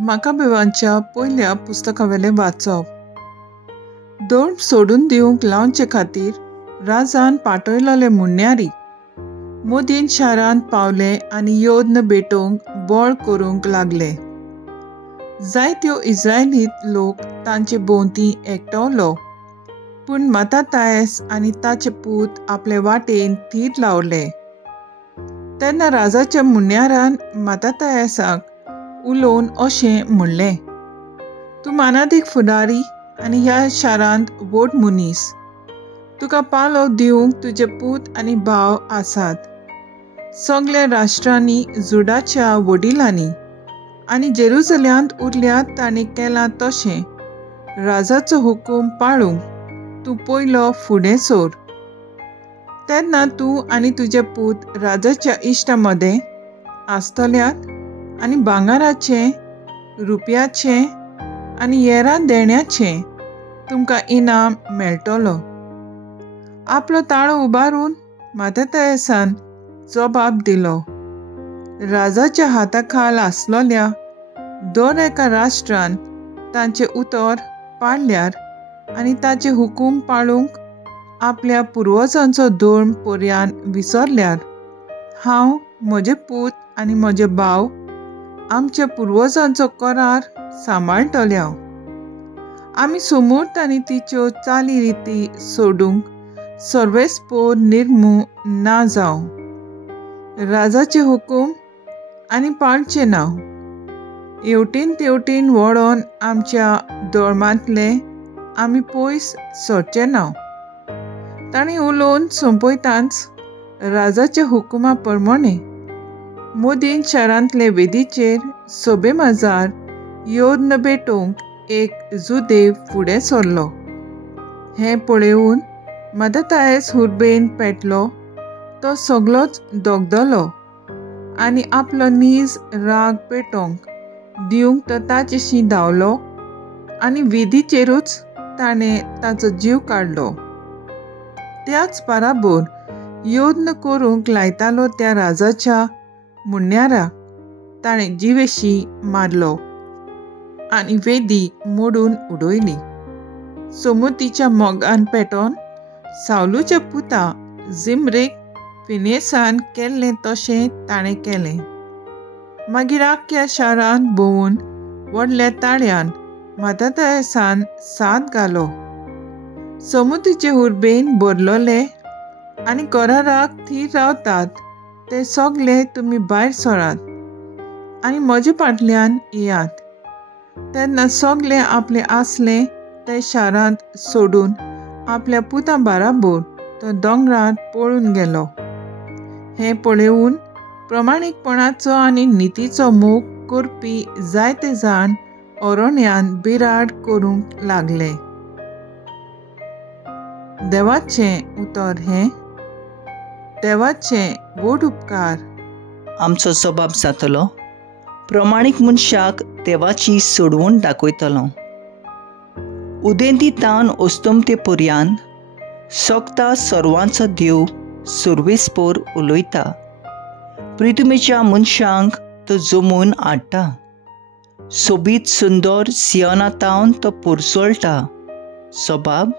म्हाका बेवांच्या पयल्या पुस्तकावेलें वाचप. धोंड सोडून दिवंक लावचे खातीर राजान पाठयलोले मुन्यारी मोदीन शारांत पावले आनी योद्न भेटोवंक बोळ करूंक लागले. जायत्यो इस्रायलीत लोक तांचे भोंवती एकठावलो, पूण मत्तातायस आनी ताचे पूत आपले वाटेन थीर लावले. तेन्ना राजाच्या मुन्यारान मत्तातायसाक उलोवन अशें म्हणलें, तूं मानादीक फुडारी आनी ह्या शारांत व्हड मनीस. तुका पालो दिवंक तुजे पूत आनी भाव आसात. सगल्या राष्ट्रांनी जुडाच्या वडिलांनी आनी जेरुसल्यांत उरल्यात तांणी केलां तशें राजाचो हुकूम पाळूंक तूं पयलो फुडें सोर. तेन्ना तूं आनी तुजे पूत राजाच्या इश्टां मदें आसतल्यात आनी भांगाराचें, रुपयाचें आनी हेरां देण्याचें तुमकां इनाम मेळटलो. आपलो ताळो उबारून मत्तातायसान जबाब दिलो, राजाच्या हाताखाल आसलोल्या दर एका राष्ट्रान तांचे उतर पाळल्यार आनी ताचे हुकूम पाळूंक आपल्या पुर्वजांचो धर्म पर्यान विसरल्यार हांव, म्हजे पूत आनी म्हजे भाव आमच्या पुर्वजांचो करार सांबाळटले. आमी समूर्त आनी तिच्यो चाली रिती सोडूंक सर्वेस्पोर निर्मू ना जावं. राजाचे हुकूम आनी पाळचे ना. हेवटेन तेवटेन वळोन आमच्या धर्मांतले आमी पयस सरचे ना. ताणें उलोवन सोंपयतांच राजाच्या हुकुमा प्रमाणे मोदीन शारांतले वेदीचेर सोबेमाजार योद्न भेटोवंक एक जुदेव फुडें सरलो. हें पळयोवन मत्तातायस हुर्बेन पेटलो. तो सगलोच दोगदलो आनी आपलो नीज राग पेटोवंक दिवंक तो ताचेशी धांवलो आनी वेदीचेरूच ताणें ताचो जीव काडलो. त्याच बाराबर योद्न करूंक लायतालो त्या राजाच्या मुन्याराक ताणें जिवेशी मारलो आनी वेदी मोडून उडयली. सोमतीच्या मोगान पेटोवन सावलूच्या पुता जिम्रेक फिनेसान केल्लें तशें ताणें केलें. मागीर आख्ख्या शारांत भोंवून व्हडल्या ताळ्यान मत्तातायसान साद घालो. सोमतीचे हुर्बेन भरलोले आनी कराराक थीर रावतात ते सगळे तुमी भायर सरात आनी म्हजे फाटल्यान येयात. तेन्ना सगळे आपले आसले ते शारांत सोडून आपल्या पुतां बाराबर तो दोंगरार पळून गेलो. हें पळयोवन प्रमाणीकपणाचो आनी नितीचो मोग करपी जायते जाण अरण्यान बिराड करूंक लागले. देवाचें उतर हें. देवाचें व्हड उपकार. आमचो जबाब जातलो, प्रमाणीक मनशाक देवाची सोडवून दाखयतलो. उदेंती तावन ओस्तोमते पर्यान सोगता सर्वांचो देव सर्वेस्पोर उलयता. प्रितमेच्या मनशांक तो जमून हाडटा. सोबीत सुंदर सियोनातावन तो पुरसळटा. जबाब,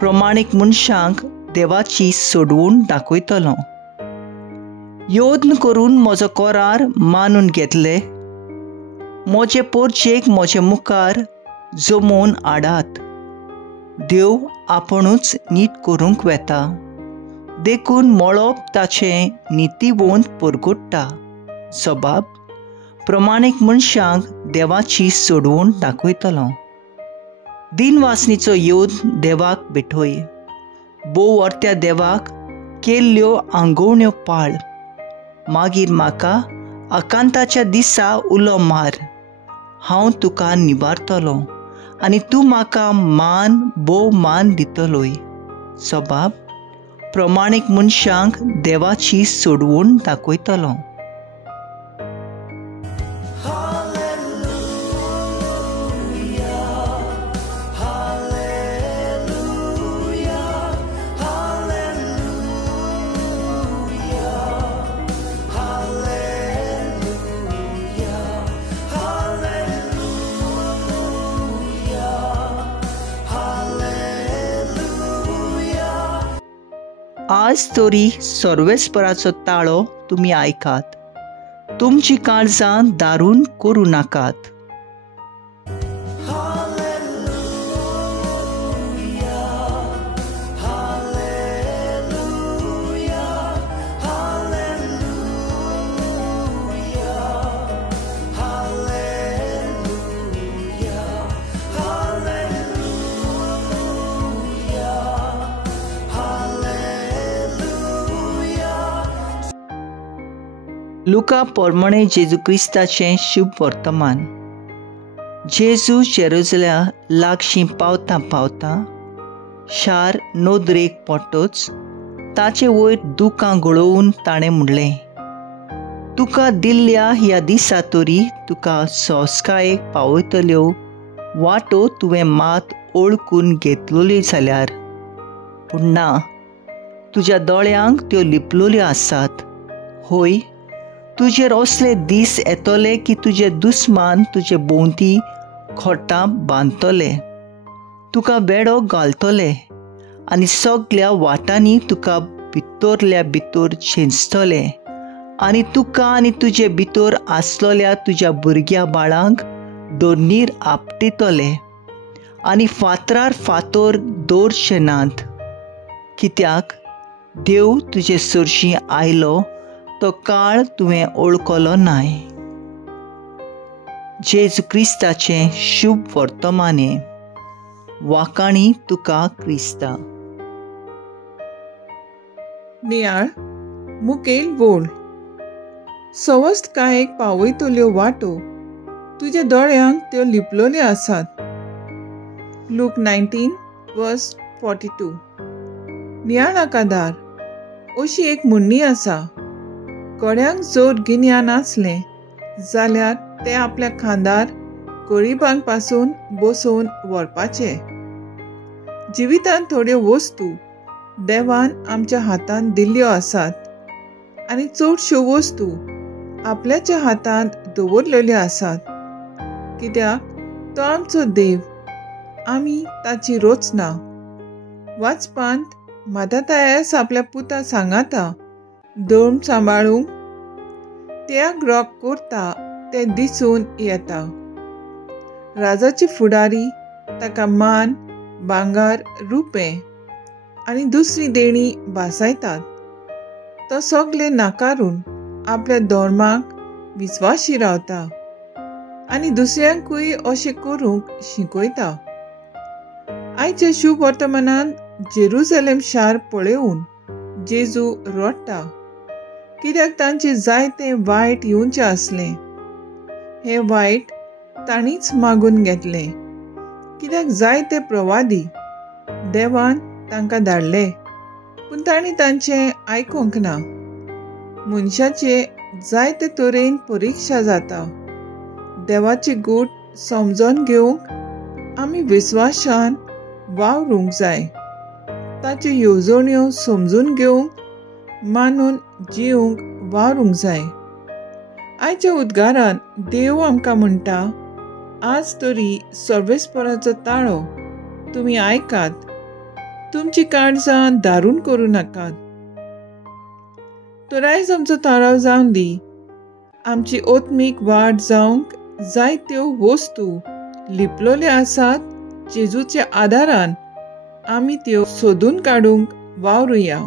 प्रमाणीक मनशांक देवाची सोडवून दाखयतलो. योद्न करून म्हजो करार मानून घेतले. म्हजे पोरचेक म्हजे मुखार जमोवन हाडात. देव आपुणूच नीट करूंक वेता. देखून मळप ताचें नितीवंत परगट्टा. जबाब, प्रमाणीक मनशांक देवाची सोडवून दाखयतलो. दिनवासनीचो योद्न देवाक भेटय. बोवर्त्या देवाक केल्ल्यो आंगवण्यो पाळ. मागीर म्हाका आकांताच्या दिसा उलो मार. हांव तुका निबारतलो आनी तूं म्हाका मान भोव मान दितलोय. जबाब, प्रमाणीक मनशांक देवाची सोडवून दाखयतलो. आज तरी सर्वेस्पराचो ताळो तुमी आयकात. तुमची काळजां दारून करूं नाकात. लुका पोरमणे जेजू क्रिस्ताचें शुभ वर्तमान. जेजू जेरुसल्या लागशीं पावता पावता शार नोदरेक पडटोच ताचे वयर दुकां गळोवन ताणें म्हणलें, तुका दिल्ल्या ह्या दिसा तरी तुका सोंसकायेक पावयतल्यो वाटो तुवें मात ओळखून घेतलोल्यो जाल्यार. पूण ना, तुज्या दोळ्यांक त्यो लिपलोल्यो आसात. होय, तुजेर असले दीस येतले की तुजे दुस्मान तुजे भोंवती खोटां बांदतले, तुका बेडो घालतले आनी सगळ्या वाटांनी तुका भितरल्या भितर झेंचतले आनी तुका आनी तुजे भितर आसलोल्या तुज्या भुरग्या बाळांक दोनीर आपटितले आनी फातरार फातर दवरचे नात. कित्याक देव तुजे सरशीं आयलो तो काळ तुवें ओळखलो नाय. जेजू क्रिस्ताचें शुभ वर्तमाने. वाकाणी तुका क्रिस्ता. नियाळ मुखेल बोल. सवस्त कायेक पावयतल्यो वाटो तुज्या दोळ्यांक त्यो लिपलोल्यो आसात. लूक 19:42. नियाळ आकादार. अशी एक म्हणणी आसा, कोड्यांक जर गिन्यान आसलें जाल्यार ते आपल्या खांदार गरिबांक पासून बसोवन व्हरपाचे. जिवितांत थोड्यो वस्तू देवान आमच्या हातांत दिल्ल्यो आसात आनी चडश्यो वस्तू आपल्याच्या हातांत दवरलेल्यो आसात. कित्याक तो आमचो देव, आमी ताची रचना. वाचपांत मातातायास आपल्या पुता सांगाता धर्म सांबाळूंक त्याग रोग करता ते दिसून येता. राजाचे फुडारी ताका मान, भांगार, रुपें आनी दुसरी देणी भासायतात. तो सगळे नाकारून आपल्या धर्माक विस्वासी रावता आनी दुसऱ्यांकूय अशें करूंक शिकयता. आयच्या शुभ वर्तमानांत जेरुसलेम शार पळेवून जेजू रडटा, कित्याक तांचे जायते वायट येवचें आसलें. हे वायट ताणीच मागून घेतलें, कित्याक जायते प्रवादी देवान तांकां धाडले पूण तांणी तांचें आयकूंक ना. मनशाचे जायते तरेन परिक्षा जाता. देवाचे गूट समजून घेवंक आमी विस्वासान वावरूंक जाय. ताच्यो येवजण्यो समजून घेवंक मानून जिवंक वावरूंक जाय. आयच्या उद्गारान देव आमकां म्हणटा, आज तरी सर्वेस्पराचो ताळो तुमी आयकात. तुमची काळजां दारून करूं नाकात. तर आयज आमचो थाराव जावन दी. आमची ओत्मीक वाड जावंक जायत्यो वस्तू लिपलोल्यो आसात जेजूच्या आदारान आमी त्यो सोदून काडूंक वावरुया.